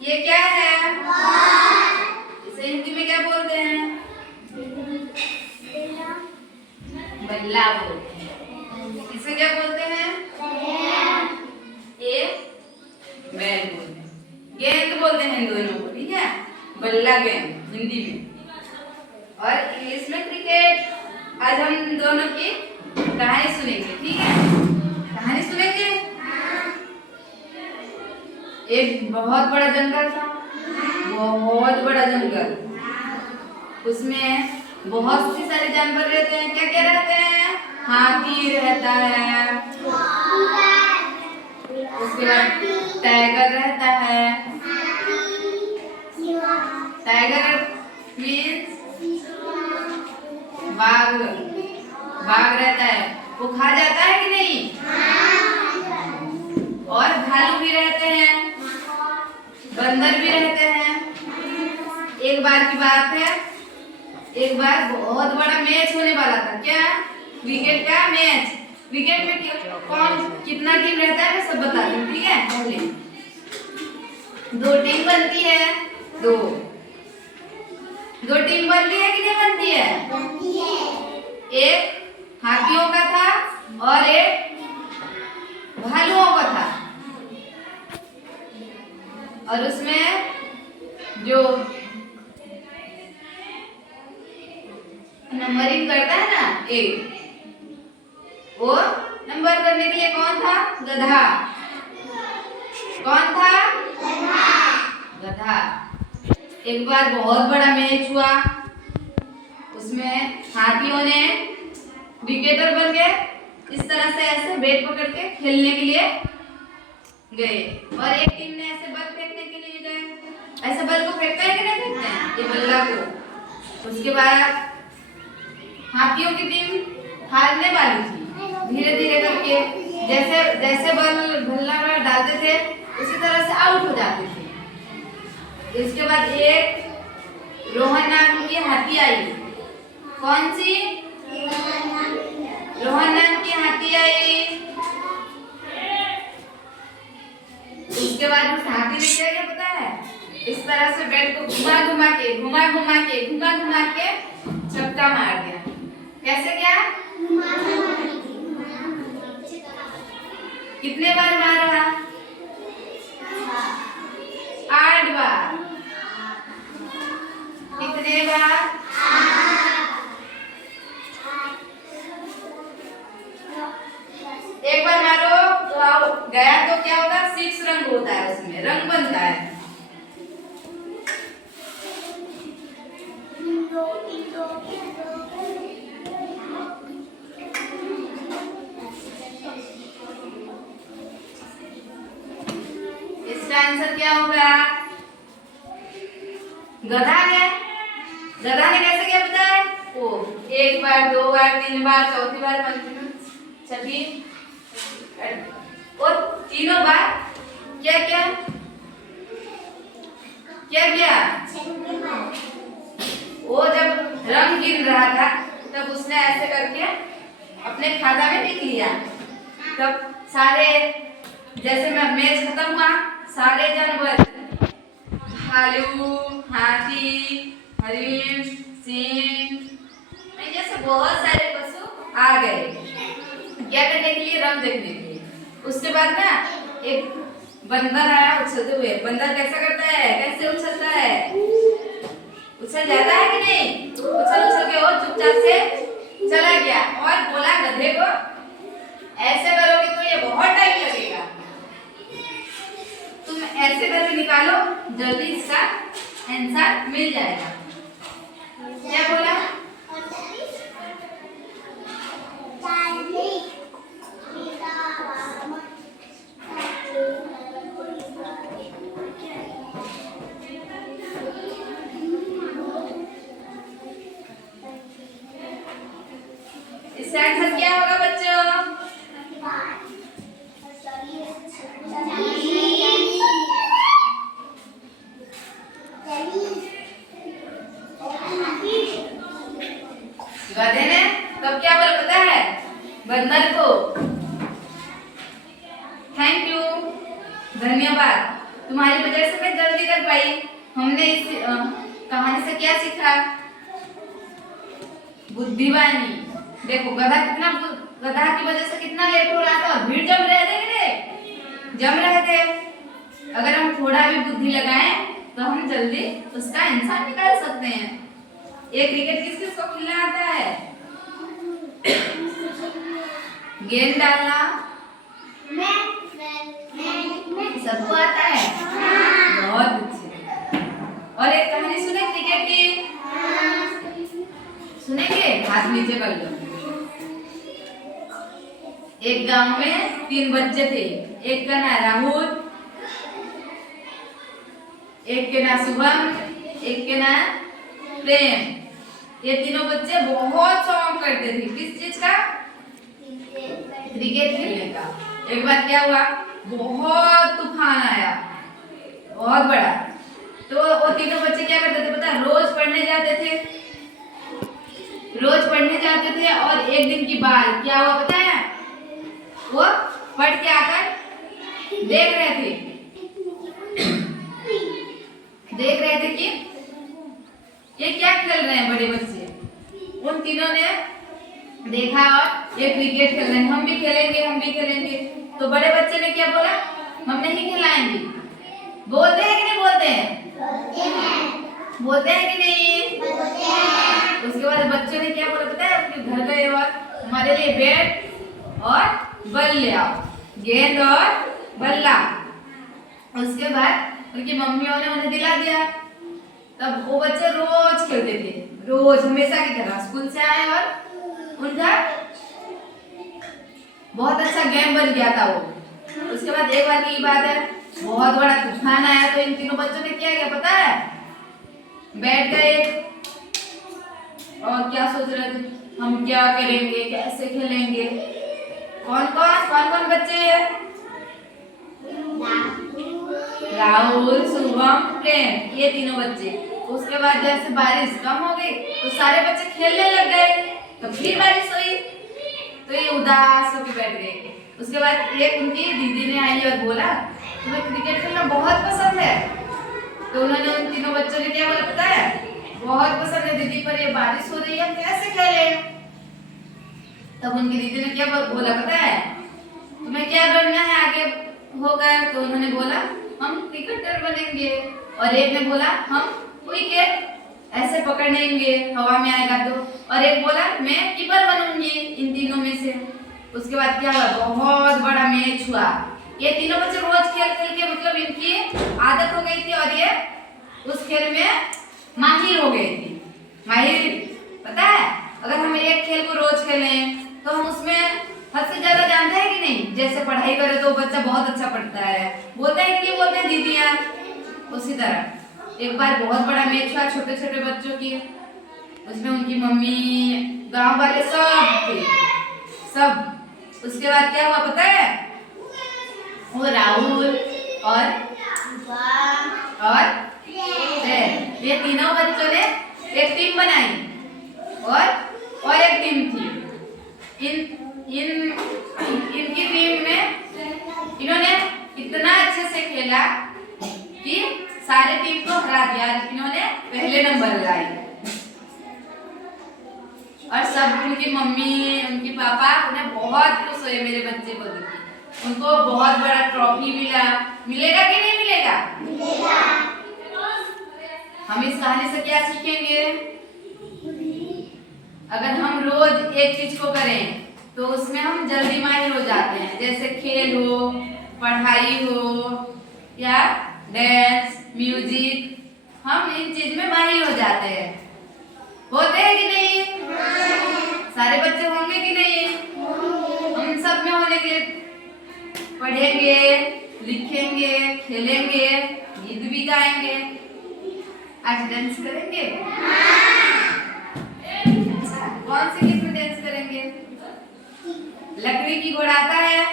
ये क्या है? इसे हिंदी में क्या बोलते हैं? बल्ला बोलते हैं। इसे क्या बोलते हैं? ये बैल बोलते हैं। गेंद बोलते हैं इन दोनों को, ठीक है? बल्ला गेंद हिंदी में, और इंग्लिश में क्रिकेट। आज हम दोनों की कहानी सुनेंगे, ठीक है? कहानी सुनेंगे। एक बहुत बड़ा जंगल था, बहुत बड़ा जंगल। उसमें बहुत सी सारे जानवर रहते हैं। क्या क्या रहते हैं? हाथी रहता है, उसके बाद टाइगर रहता है। टाइगर मीन्स बाघ। बाघ रहता है, वो खा जाता है कि नहीं? और भालू भी रहते हैं, बंदर भी रहते हैं। एक बार की बात है, एक बार बहुत बड़ा मैच होने वाला था। क्या? क्रिकेट का मैच। क्रिकेट में कौन कितना टीम रहता है मैं सब बता दूं, ठीक है? पहले 2 टीम बनती है। दो टीम बनती है कि नहीं बनती है? बनती है। एक हाथियों का था और एक भालुओं का था। और उसमें जो नंबरिंग करता है ना, एक, वो नंबर करने के लिए कौन था? गधा। कौन था? गधा। एक बार बहुत बड़ा मैच हुआ, उसमें हाथियों ने विकेटर बन के इस तरह से ऐसे बैट पकड़ के खेलने के लिए गए, और एक टीम ने ऐसे बल फेंकने के लिए गए। ऐसे बल को फेंकते हैं कि नहीं फेंकते हैं? ये बल्ला को। उसके बाद हाथियों की टीम हारने वाली थी। धीरे धीरे करके जैसे जैसे बल्ला डालते थे उसी तरह से आउट हो जाते थे। इसके बाद एक रोहन नाम की हाथी आई। कौन सी? रोहन नाम की हाथी आई। उसके बाद उस हाथी ने क्या किया पता है? इस तरह से बैट को घुमा घुमा के छक्का मार दिया। कैसे क्या? कितने बार मारा? 8 बार। कितने बार? 1 बार मारो तो गया तो क्या होगा? 6 रंग होता है, उसमें रंग बनता है। इसका आंसर क्या होगा? गधा है। गधा ने कैसे किया पता है? ओ 1 बार, 2 बार, 3 बार, चौथी बार, पंचमी, छठी और तीनों बार क्या किया? क्या किया? वो जब रंग गिर रहा था तब उसने ऐसे करके अपने खाता में लिख लिया। तब सारे, जैसे में मैच खत्म हुआ, सारे जानवर, भालू, हाथी, हरिण, सिंह, जैसे बहुत सारे पशु आ गए। क्या करने के लिए? रंग देखने के लिए। उसके बाद ना एक बंदर आया उछलते हुए। बंदर कैसा करता है? कैसे उछलता है? उछल जाता है कि नहीं? उछल के वो चुपचाप से चला गया और बोला गधे को, ऐसे करोगे तो ये बहुत टाइम लगेगा, तुम ऐसे करके निकालो, जल्दी इसका आंसर मिल जाएगा। क्या बोला? इसका आंसर क्या होगा बच्चों? गधे ने तब क्या बोला पता है? बंदर को थैंक यू, धन्यवाद। तुम्हारी वजह से मैं जल्दी कर पाई। हमने इस कहानी से क्या सीखा? बुद्धिवानी। देखो गधा की वजह से कितना लेट हो रहा था और भीड़ जम रहे थे। अगर हम थोड़ा भी बुद्धि लगाएं तो हम जल्दी उसका इंसान निकाल सकते हैं। ये क्रिकेट किसको खेलना आता है? गेंद डालना सबको आता है? बहुत अच्छे। और एक कहानी सुने क्रिकेट की? सुनेंगे? हाथ नीचे कर लो। एक गांव में 3 बच्चे थे। एक का नाम राहुल, एक के नाम शुभम, एक के नाम प्रेम। ये तीनों बच्चे बहुत शौक करते थे। किस चीज का? क्रिकेट खेलने का। एक बार क्या हुआ? बहुत तूफान आया, बहुत बड़ा। तो वो तीनों बच्चे क्या करते थे पता है? रोज पढ़ने जाते थे और एक दिन की बात क्या हुआ पता है? वो पढ़ के आकर देख रहे थे कि ये क्या खेल रहे हैं बड़े बच्चे। उन तीनों ने देखा और ये क्रिकेट खेल रहे हैं, हम भी खेलेंगे। तो बड़े बच्चे ने क्या बोला? हम नहीं खिलाएंगे। बोलते हैं कि नहीं बोलते हैं? बोलते हैं कि नहीं? उसके बाद बच्चों ने क्या बोला पता है? अपने घर गए और हमारे लिए बैट और बल ले आओ, गेंद और बल्ला। उसके बाद उनकी मम्मियों ने उन्हें दिला दिया। तब वो बच्चे रोज खेलते थे, रोज हमेशा की तरह स्कूल से आए और उनका बहुत अच्छा गेम बन गया था वो। उसके बाद एक बार की बात है, बहुत बड़ा तूफान आया। तो इन तीनों बच्चों ने क्या किया पता है? बैठ गए और क्या सोच रहे थे? हम क्या करेंगे, कैसे खेलेंगे? कौन कौन बच्चे हैं? राहुल, शुभम, प्रेम, ये तीनों बच्चे। उसके बाद जैसे बारिश कम हो गई तो सारे बच्चे खेलने लग गए। तो फिर बारिश हुई तो ये उदास होकर बैठ गए। उसके बाद एक उनकी दीदी ने आई और बोला तुम्हें क्रिकेट खेलना बहुत पसंद है? तो उन्होंने उन तीनों बच्चों ने क्या बोला पता है? बहुत पसंद है दीदी, पर ये बारिश हो रही है, कैसे खेले? तब उनकी दीदी ने क्या बोला पता है? तुम्हें क्या बनना है आगे होकर? तो उन्होंने बोला हम क्रिकेटर बनेंगे। और एक ने बोला हम विकेट ऐसे पकड़ेंगे, हवा में आएगा तो। और एक बोला मैं कीपर बनूंगी इन तीनों में से। उसके बाद क्या हुआ? बहुत बड़ा मैच हुआ। ये तीनों बच्चे रोज खेल के मतलब इनकी आदत हो गई थी और ये उस खेल में माहिर हो गई थी। माहिर पता है? अगर हम एक खेल को रोज खेलें तो हम उसमें हद से ज्यादा जानते हैं कि नहीं? जैसे पढ़ाई करे तो बच्चा बहुत अच्छा पढ़ता है, बोलते हैं कि नहीं बोलते हैं दीदियां? उसी तरह एक बार बहुत बड़ा मैच हुआ छोटे छोटे बच्चों की। उसमें उनकी मम्मी, गांव वाले सब थे, सब। उसके बाद क्या हुआ पता है? वो राहुल और ये तीनों बच्चों ने एक टीम बनाई और एक टीम थी। इनकी टीम में इन्होंने इतना अच्छे से खेला कि सारे टीम को हरा दिया। इन्होंने पहले नंबर लाई और सब उनकी मम्मी, उनके पापा उन्हें बहुत खुश हुए मेरे बच्चे को देख। उनको बहुत बड़ा ट्रॉफी मिलेगा कि नहीं मिलेगा? हम इस कहानी से क्या सीखेंगे? अगर हम रोज एक चीज को करें तो उसमें हम जल्दी माहिर हो जाते हैं। जैसे खेल हो, पढ़ाई हो या डांस, म्यूजिक, हम इन चीज में माहिर हो जाते हैं। होते हैं कि नहीं? सारे बच्चे होंगे कि नहीं? हम सब में होने के लिए पढ़ेंगे, लिखेंगे, खेलेंगे, गीत भी गाएंगे। आज डांस करेंगे? अच्छा, कौन से गीत में डांस करेंगे? लकड़ी की घोड़ा आता है?